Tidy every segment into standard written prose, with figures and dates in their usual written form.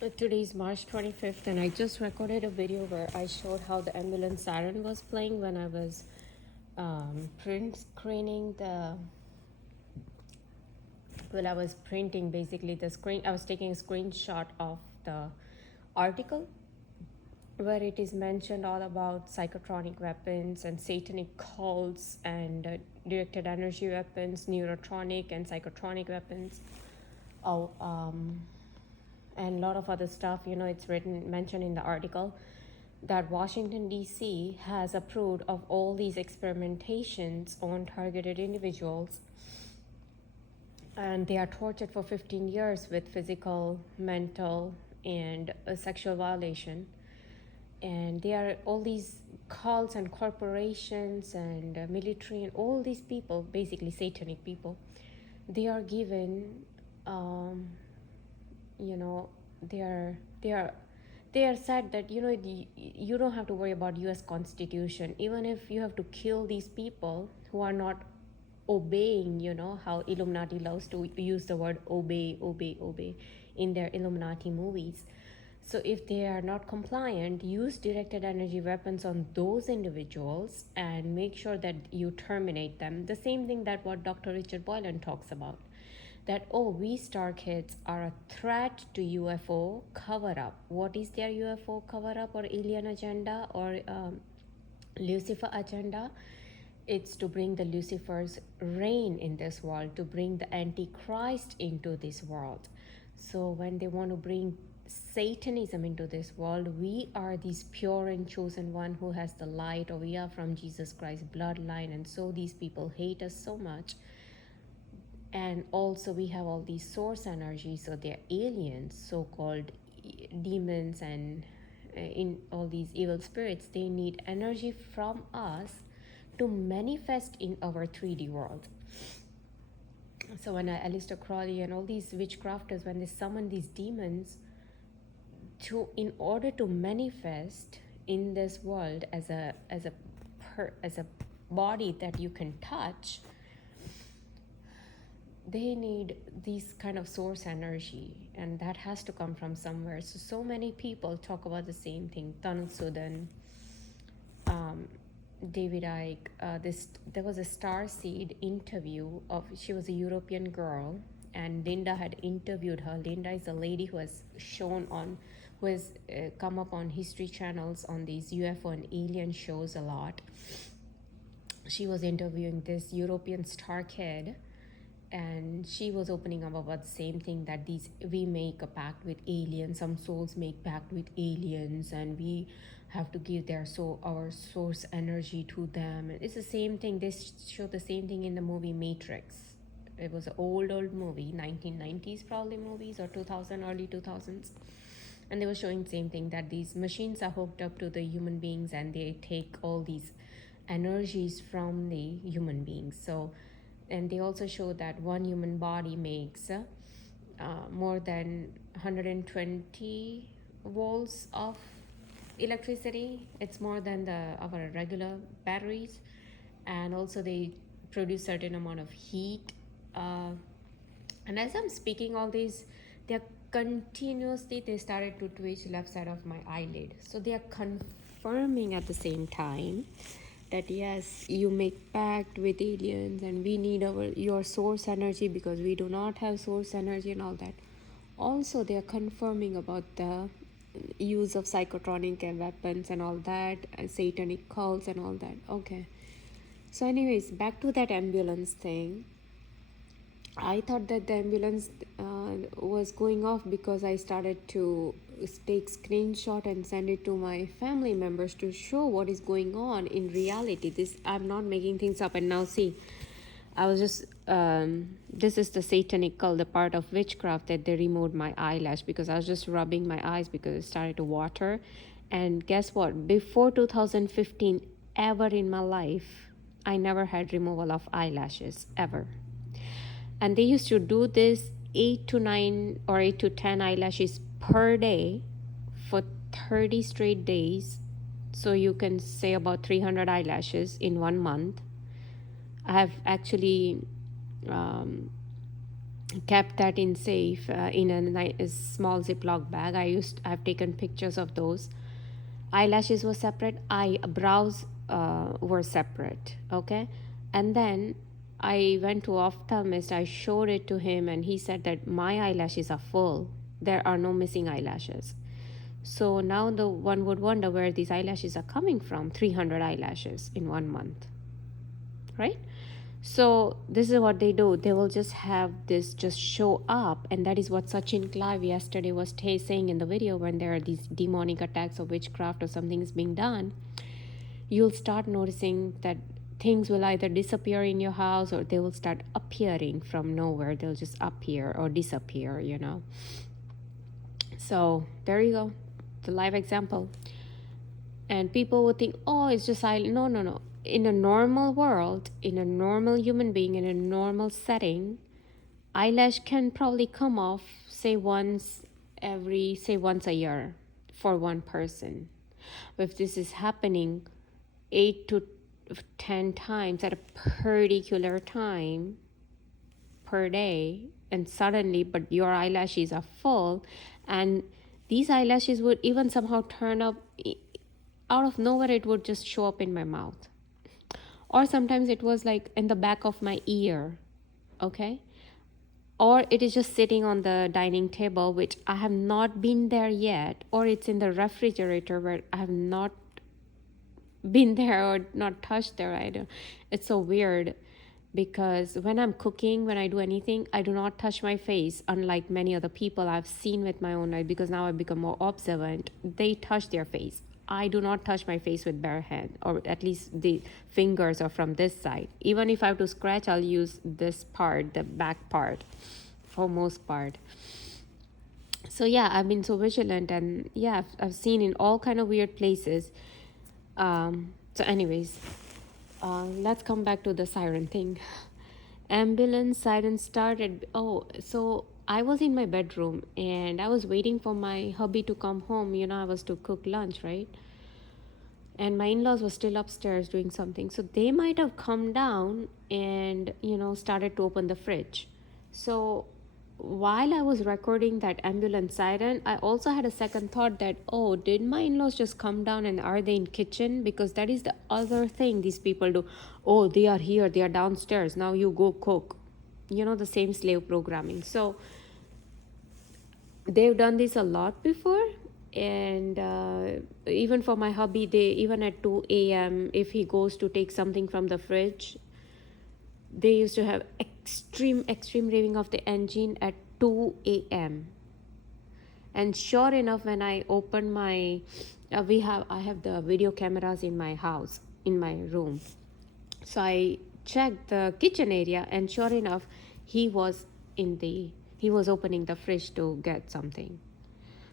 Today is March 25th, and I just recorded a video where I showed how the ambulance siren was playing when I was print screening the. Well, I was printing basically the screen. I was taking a screenshot of the article where it is mentioned all about psychotronic weapons and satanic cults and directed energy weapons, neurotronic and psychotronic weapons. Oh, and a lot of other stuff. It's written mentioned in the article that Washington D.C. has approved of all these experimentations on targeted individuals, and they are tortured for 15 years with physical, mental, and sexual violation. And they are all these cults and corporations and military and all these people, basically satanic people, they are given you know they are said that you don't have to worry about US Constitution. Even if you have to kill these people who are not obeying, how Illuminati loves to use the word obey, obey, obey in their Illuminati movies. So if they are not compliant, use directed energy weapons on those individuals and make sure that you terminate them. The same thing that what Dr. Richard Boylan talks about, that we star kids are a threat to UFO cover up. What is their UFO cover up or alien agenda or Lucifer agenda? It's to bring the Lucifer's reign in this world, to bring the Antichrist into this world. So when they want to bring Satanism into this world, we are this pure and chosen one who has the light, or we are from Jesus Christ's bloodline, and so these people hate us so much. And also we have all these source energies, so they're aliens, so-called demons, and in all these evil spirits, they need energy from us to manifest in our 3D world. So when Aleister Crowley and all these witchcrafters, when they summon these demons in order to manifest in this world as a body that you can touch, they need this kind of source energy, and that has to come from somewhere. So many people talk about the same thing. Tanu Sudan, David Icke. There was a Starseed interview of, she was a European girl, and Linda had interviewed her. Linda is a lady who has come up on history channels on these UFO and alien shows a lot. She was interviewing this European star kid, and she was opening up about the same thing, that we make a pact with aliens, some souls make pact with aliens, and we have to give our source energy to them. And it's the same thing. They show the same thing in the movie Matrix. It was an old movie, 1990s probably movies, or 2000, early 2000s, and they were showing the same thing, that these machines are hooked up to the human beings and they take all these energies from the human beings. So, and they also show that one human body makes more than 120 volts of electricity. It's more than our regular batteries. And also they produce certain amount of heat. And as I'm speaking all these, they started to twitch left side of my eyelid. So they are confirming at the same time that yes, you make pact with aliens, and we need your source energy because we do not have source energy and all that. Also, they are confirming about the use of psychotronic and weapons and all that, and satanic cults and all that. Okay. So anyways, back to that ambulance thing. I thought that the ambulance was going off because I started to take screenshot and send it to my family members to show what is going on in reality. I'm not making things up. And now see, I was just this is the satanic cult, the part of witchcraft, that they removed my eyelash because I was just rubbing my eyes because it started to water. And guess what? Before 2015, ever in my life, I never had removal of eyelashes, ever. And they used to do this 8 to 9 or 8 to 10 eyelashes per day for 30 straight days. So you can say about 300 eyelashes in 1 month. I have actually kept that in safe in a small Ziploc bag. I've taken pictures of those. Eyelashes were separate, eyebrows were separate, okay? And then I went to ophthalmist, I showed it to him, and he said that my eyelashes are full. There are no missing eyelashes. So now the one would wonder where these eyelashes are coming from. 300 eyelashes in 1 month, right? So this is what they do. They will just have this just show up, and that is what Sachin Clive yesterday was saying in the video. When there are these demonic attacks or witchcraft or something is being done, you'll start noticing that things will either disappear in your house or they will start appearing from nowhere. They'll just appear or disappear, you know. So there you go, the live example. And people would think, oh, it's just silent. No, no, no. In a normal world, in a normal human being, in a normal setting, eyelash can probably come off, say once a year for one person. But if this is happening 8 to 10 times at a particular time per day, and suddenly, but your eyelashes are full, and these eyelashes would even somehow turn up out of nowhere, it would just show up in my mouth. Or sometimes it was like in the back of my ear, okay? Or it is just sitting on the dining table, which I have not been there yet, or it's in the refrigerator where I have not been there or not touched there. It's so weird because when I'm cooking, when I do anything, I do not touch my face, unlike many other people I've seen with my own eyes, because now I've become more observant. They touch their face. I do not touch my face with bare hand, or at least the fingers are from this side. Even if I have to scratch, I'll use this part, the back part, for most part. So yeah, I've been so vigilant, and yeah, I've seen in all kind of weird places. So anyways, let's come back to the siren thing. Ambulance siren started. Oh, so I was in my bedroom and I was waiting for my hubby to come home. You know, I was to cook lunch, right? And my in-laws were still upstairs doing something. So they might have come down and, you know, started to open the fridge. So while I was recording that ambulance siren, I also had a second thought that, oh, did my in-laws just come down and are they in kitchen? Because that is the other thing these people do. Oh, they are here, they are downstairs, now you go cook. You know, the same slave programming. So they've done this a lot before. And even for my hubby, they even at 2 a.m. if he goes to take something from the fridge, they used to have extreme raving of the engine at 2 a.m. And sure enough, when I opened my I have the video cameras in my house, in my room. So I checked the kitchen area, and sure enough, he was opening the fridge to get something.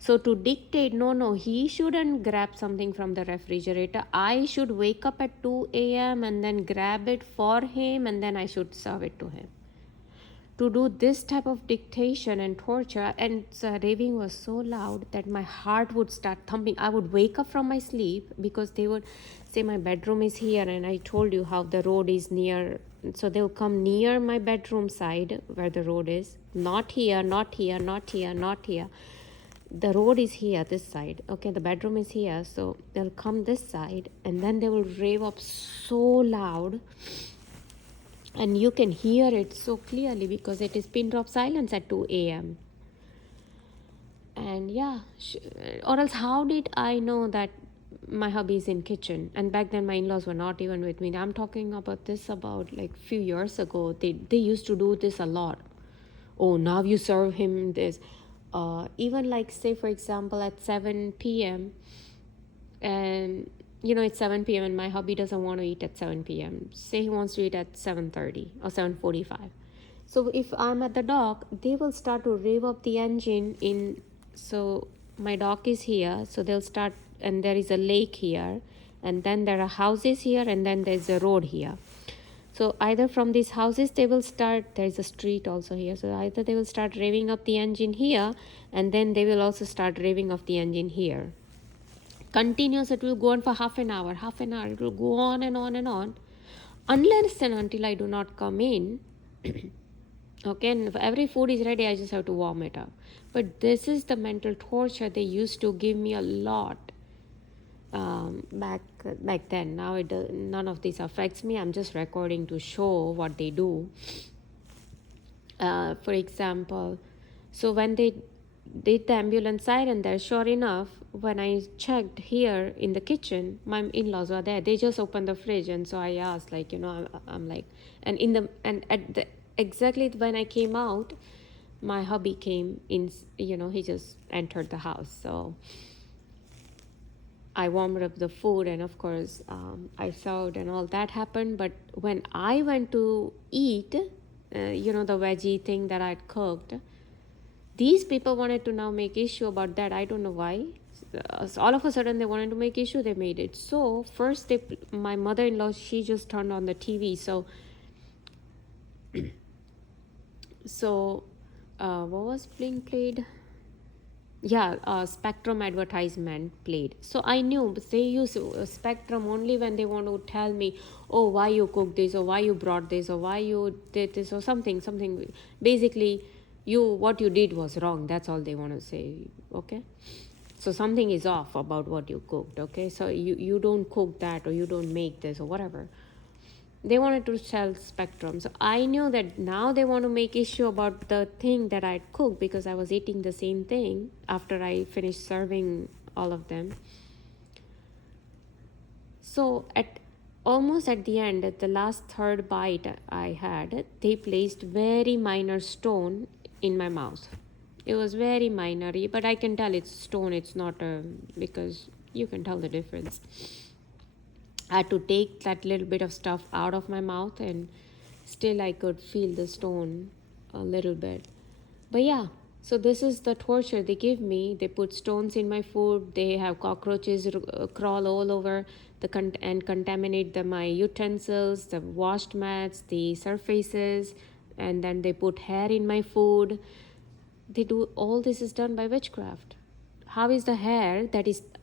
So to dictate, no, he shouldn't grab something from the refrigerator. I should wake up at 2 a.m. and then grab it for him, and then I should serve it to him. To do this type of dictation and torture, and the raving was so loud that my heart would start thumping. I would wake up from my sleep because they would say my bedroom is here, and I told you how the road is near. So they'll come near my bedroom side where the road is. Not here, not here, not here, not here. The road is here, this side. Okay, the bedroom is here. So they'll come this side, and then they will rave up so loud. And you can hear it so clearly because it is pin drop silence at 2 a.m. And yeah, or else how did I know that my hubby is in kitchen? And back then my in-laws were not even with me. I'm talking about this about like few years ago. They used to do this a lot. Oh, now you serve him this. Even like say for example at 7 p.m. and you know it's 7 p.m. and my hubby doesn't want to eat at 7 p.m. Say he wants to eat at 7:30 or 7:45. So if I'm at the dock, they will start to rev up the engine in. So my dock is here, so they'll start, and there is a lake here, and then there are houses here, and then there's a road here. So either from these houses they will start, there's a street also here, so either they will start revving up the engine here, and then they will also start revving up the engine here. Continuous, it will go on for half an hour, it will go on and on and on, unless and until I do not come in. Okay, and if every food is ready, I just have to warm it up. But this is the mental torture they used to give me a lot back then. Now none of this affects me. I'm just recording to show what they do. For example, so when they did the ambulance siren there, sure enough, when I checked here in the kitchen, my in-laws were there. They just opened the fridge, and so I asked, like, I'm like, and at the exactly when I came out, my hubby came in. He just entered the house, so I warmed up the food, and of course, I served, and all that happened. But when I went to eat, the veggie thing that I'd cooked, these people wanted to now make issue about that. I don't know why. So all of a sudden, they wanted to make issue. They made it. So first, my mother-in-law, she just turned on the TV. So, what was being played? Yeah, Spectrum advertisement played. So I knew they use Spectrum only when they want to tell me, oh, why you cooked this, or why you brought this, or why you did this, or something. Basically, what you did was wrong. That's all they want to say. Okay, so something is off about what you cooked. Okay, so you don't cook that, or you don't make this, or whatever. They wanted to sell Spectrum. So I knew that now they want to make issue about the thing that I'd cooked, because I was eating the same thing after I finished serving all of them. So almost at the end, at the last third bite I had, they placed very minor stone in my mouth. It was very minor, but I can tell it's stone. It's not because you can tell the difference. I had to take that little bit of stuff out of my mouth, and still I could feel the stone a little bit. But yeah, so this is the torture they give me. They put stones in my food. They have cockroaches crawl all over and contaminate my utensils, the washed mats, the surfaces, and then they put hair in my food. They do all this is done by witchcraft. How is the hair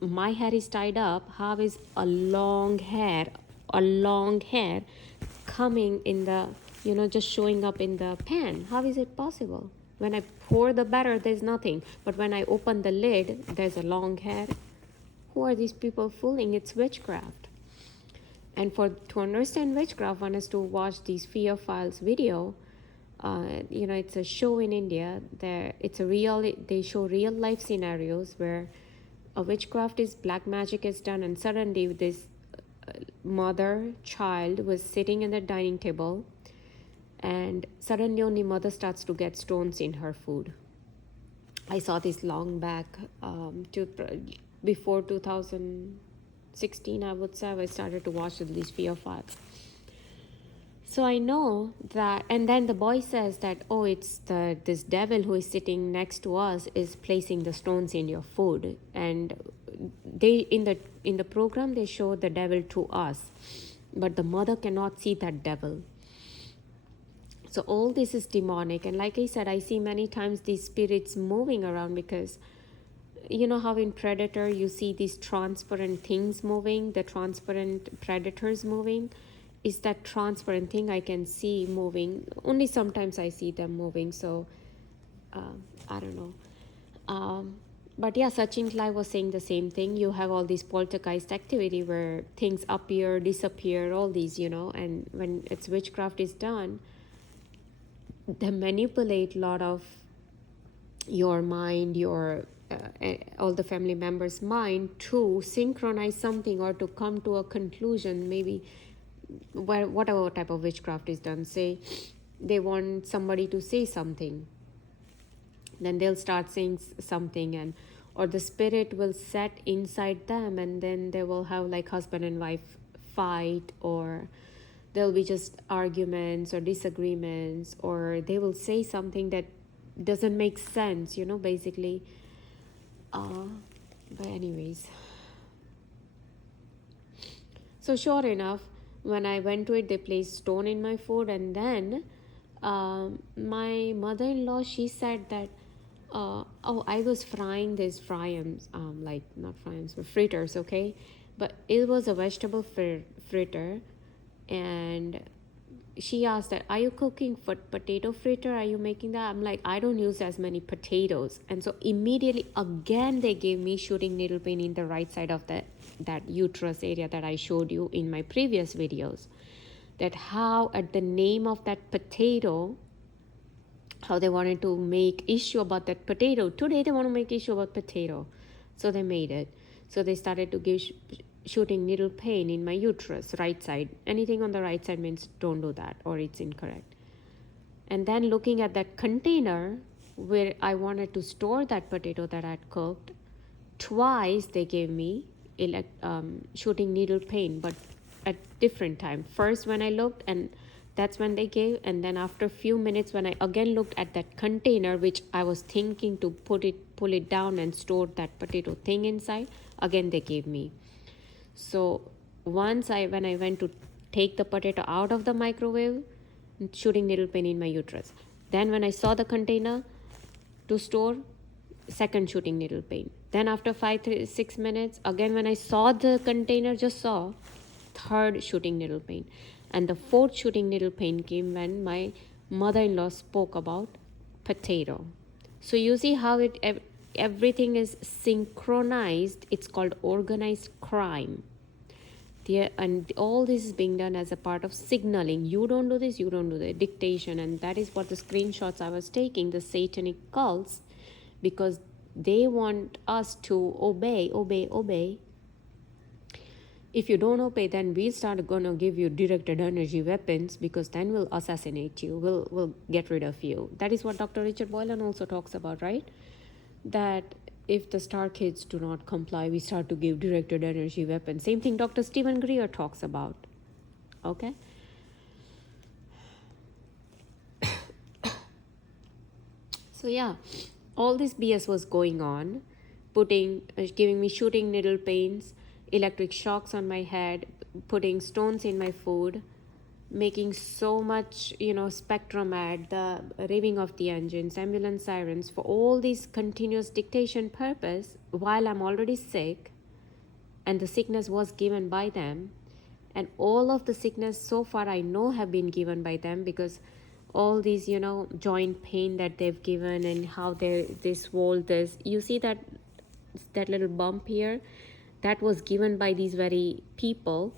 my hair is tied up? How is a long hair coming in the, just showing up in the pan? How is it possible? When I pour the batter, there's nothing. But when I open the lid, there's a long hair. Who are these people fooling? It's witchcraft. And to understand witchcraft, one has to watch these Fear Files video. It's a show in India. They show real life scenarios where a witchcraft black magic is done, and suddenly this mother child was sitting in the dining table, and suddenly only mother starts to get stones in her food. I saw this long back before 2016, I would say. I started to watch these Fear Files. So I know that, and then the boy says that, oh, it's this devil who is sitting next to us is placing the stones in your food. And they in the program they show the devil to us, but the mother cannot see that devil. So all this is demonic. And like I said, I see many times these spirits moving around, because you know how in Predator you see these transparent things moving, the transparent predators moving. Is that transparent thing I can see moving. Only sometimes I see them moving, so I don't know. But yeah, Sachin Klai was saying the same thing. You have all these poltergeist activity where things appear, disappear, all these, and when it's witchcraft is done, they manipulate a lot of your mind, all the family members' mind to synchronize something or to come to a conclusion, maybe whatever type of witchcraft is done. Say they want somebody to say something, then they'll start saying something, or the spirit will set inside them, and then they will have like husband and wife fight, or there'll be just arguments or disagreements, or they will say something that doesn't make sense, basically. But anyways, so sure enough, when I went to it, they placed stone in my food, and then my mother-in-law, she said that I was frying these like not fryams but fritters, okay, but it was a vegetable fritter, and she asked that, are you cooking for potato fritter? Are you making that? I'm like, I don't use as many potatoes. And so immediately again they gave me shooting needle pain in the right side of that uterus area that I showed you in my previous videos. That how at the name of that potato, how they wanted to make issue about that potato. Today they want to make issue about potato. So they made it. So they started to give shooting needle pain in my uterus, right side. Anything on the right side means don't do that or it's incorrect. And then looking at that container where I wanted to store that potato that I had cooked, twice they gave me shooting needle pain, but at different time. First when I looked, and that's when they gave, and then after a few minutes when I again looked at that container which I was thinking to pull it down and store that potato thing inside, again they gave me. So once when I went to take the potato out of the microwave, shooting needle pain in my uterus. Then when I saw the container to store, second shooting needle pain. Then after 6 minutes, again when I saw the container, just saw, third shooting needle pain. And the fourth shooting needle pain came when my mother-in-law spoke about potato. So you see how everything is synchronized. It's called organized crime. And all this is being done as a part of signaling. You don't do this, you don't do that. Dictation. And that is what the screenshots I was taking, the satanic cults, because they want us to obey. If you don't obey, then we start gonna give you directed energy weapons, because then we'll assassinate you. We'll get rid of you. That is what Dr. Richard Boylan also talks about, right? That if the star kids do not comply, we start to give directed energy weapons. Same thing Dr. Stephen Greer talks about. Okay? So yeah, all this BS was going on, giving me shooting needle pains, electric shocks on my head, putting stones in my food, making so much, spectrum ad, the revving of the engines, ambulance sirens, for all these continuous dictation purpose while I'm already sick, and the sickness was given by them. And all of the sickness so far I know have been given by them, because all these, joint pain that they've given, and how they swole this. You see that little bump here? That was given by these very people,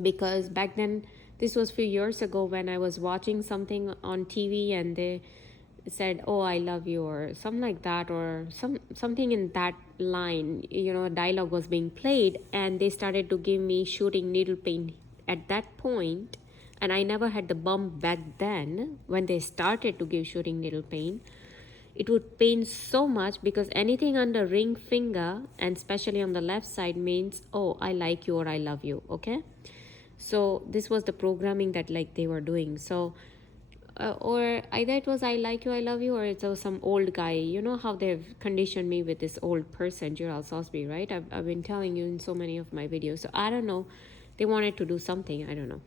because back then, this was a few years ago, when I was watching something on TV and they said, oh, I love you, or something like that, or something in that line, dialogue was being played, and they started to give me shooting needle pain at that point. And I never had the bump back then. When they started to give shooting needle pain, it would pain so much, because anything under ring finger, and especially on the left side, means, oh, I like you or I love you. Okay, so this was the programming that they were doing. So or either it was I like you, I love you, or it was some old guy. You know how they've conditioned me with this old person, Gerald Sosby, right? I've been telling you in so many of my videos. So I don't know, they wanted to do something, I don't know,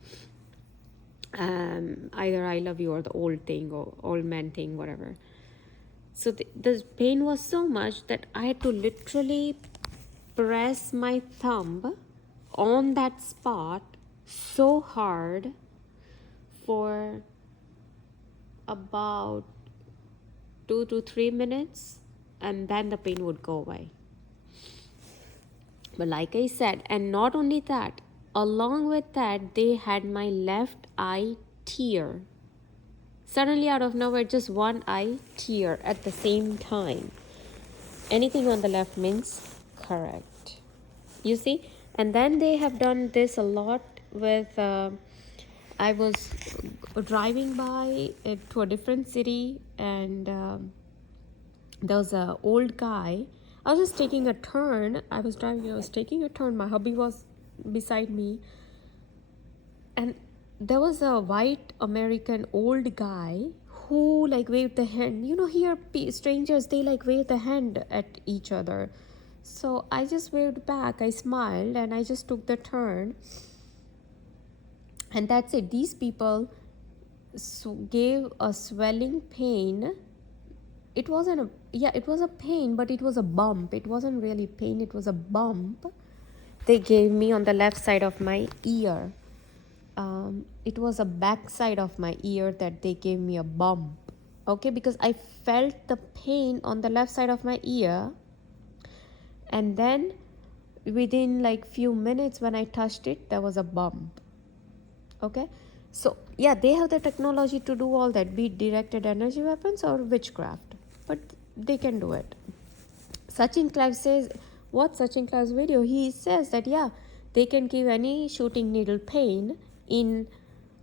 either I love you or the old thing, or old man thing, whatever. So the pain was so much that I had to literally press my thumb on that spot so hard for about 2 to 3 minutes, and then the pain would go away. But like I said, and not only that, along with that, they had my left eye tear. Suddenly, out of nowhere, just one eye tear at the same time. Anything on the left means correct. You see? And then they have done this a lot with, I was driving by to a different city, and there was an old guy. I was just taking a turn. I was taking a turn. My hubby was beside me. And there was a white American old guy who waved the hand. Here strangers, they wave the hand at each other. So I just waved back. I smiled and I just took the turn. And that's it. These people gave a swelling pain. It was a pain, but it was a bump. It wasn't really pain, it was a bump they gave me on the left side of my ear. it was a backside of my ear that they gave me a bump. Okay, because I felt the pain on the left side of my ear, and then within like few minutes when I touched it, there was a bump. Okay, so yeah, they have the technology to do all that, be it directed energy weapons or witchcraft, but they can do it. Sachin Clive says, what Sachin Clive's video, he says that yeah, they can give any shooting needle pain in,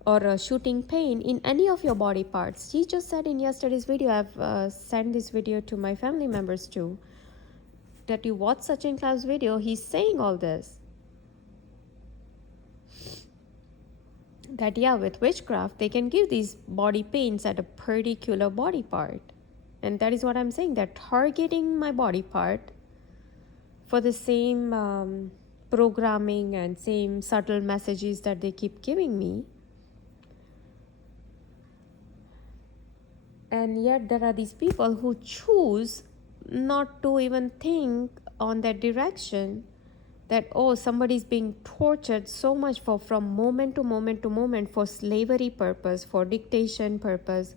or a shooting pain in any of your body parts. He just said in yesterday's video, I've sent this video to my family members too, that you watch Sachin Clive's video, he's saying all this. That yeah, with witchcraft, they can give these body pains at a particular body part. And that is what I'm saying, they're targeting my body part for the same programming and same subtle messages that they keep giving me. And yet there are these people who choose not to even think on that direction, that oh, somebody's being tortured so much for from moment to moment to moment for slavery purpose, for dictation purpose,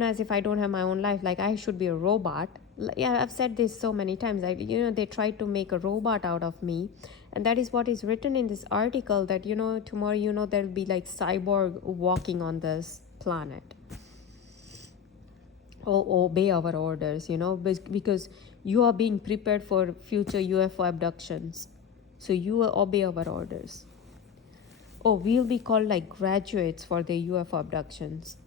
as if I don't have my own life, like I should be a robot. Yeah, I've said this so many times. They try to make a robot out of me, and that is what is written in this article, that tomorrow there'll be like cyborg walking on this planet. Obey our orders, because you are being prepared for future UFO abductions. So you obey our orders. Oh, we'll be called like graduates for the UFO abductions,